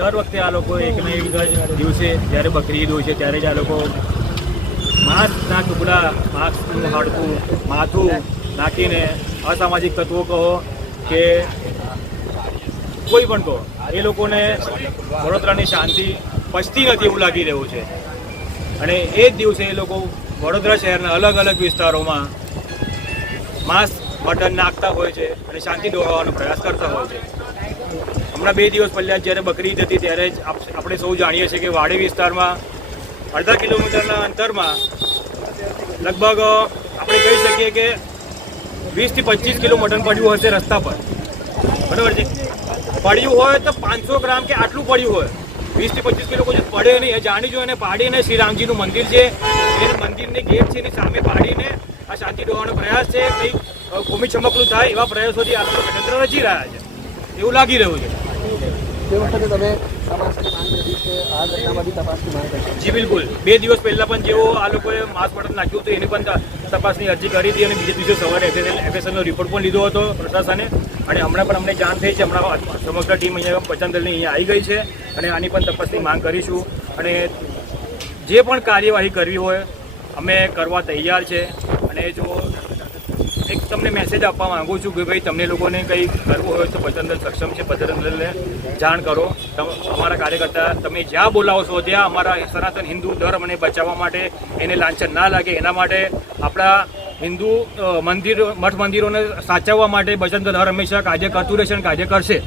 દર વખતે આ લોકો એકને એક દિવસે જ્યારે બકરી ઈદ હોય છે ત્યારે જ આ લોકો માંસના ટુકડા, માંસનું હાડકું, માથું નાખીને અસામાજિક તત્વો કહો કે કોઈ પણ કહો, એ લોકોને વડોદરાની શાંતિ પચતી નથી એવું લાગી રહ્યું છે. અને એ જ દિવસે એ લોકો વડોદરા શહેરના અલગ અલગ વિસ્તારોમાં માંસ મટન નાખતા હોય છે અને શાંતિ દોડાવવાનો પ્રયાસ કરતા હોય છે. હમણાં 2 દિવસ પહેલાં જ્યારે બકરી ઈદ હતી ત્યારે જ આપણે સૌ જાણીએ છીએ કે વાડી વિસ્તારમાં અડધા કિલોમીટરના અંતરમાં લગભગ આપણે કહી શકીએ કે 20 થી 25 કિલો મટન પડ્યું હશે રસ્તા પર. બરાબર છે, પડ્યું હોય તો 500 ગ્રામ કે આટલું પડ્યું હોય, 20 થી 25 કિલો કોઈ પડે નહીં. એ જાણી જોઈને પાડીને શ્રીરામજીનું મંદિર છે, એ મંદિરની ગેટ છે એની સામે પાડીને આ શાંતિ દોડવાનો પ્રયાસ છે. કંઈક ભૂમિ ચમકલું થાય એવા પ્રયાસોથી આ લોકો ષડયંત્ર રચી રહ્યા છે એવું લાગી રહ્યું છે. જી બિલકુલ. 2 દિવસ પહેલા પણ જેવો આ લોકોએ માંસ મટન નાખ્યું હતું એની પણ તપાસની અરજી કરી હતી અને બીજે દિવસે સવારે એફએસએલનો રિપોર્ટ પણ લીધો હતો પ્રશાસને. અને હમણાં પણ અમને જાણ થઈ છે. હમણાં સમગ્ર ટીમ અહીંયા બચાવ દળની અહીંયા આવી ગઈ છે અને આની પણ તપાસની માંગ કરીશું. અને જે પણ કાર્યવાહી કરવી હોય અમે કરવા તૈયાર છે. અને જો એક તમને મેસેજ આપવા માંગુ છું કે ભાઈ તમને લોકોને કંઈ કરવું હોય તો બજરંગ દળ સક્ષમ છે. બજરંગ દળને જાણ કરો. અમારા કાર્યકર્તા તમે જ્યાં બોલાવો છો ત્યાં અમારા સનાતન હિન્દુ ધર્મને બચાવવા માટે, એને લાંછન ના લાગે એના માટે, આપણા હિન્દુ મઠ મંદિરોને સાચવવા માટે બજરંગ દળ હંમેશા કાર્ય કરતું રહેશે અને કાર્ય કરશે.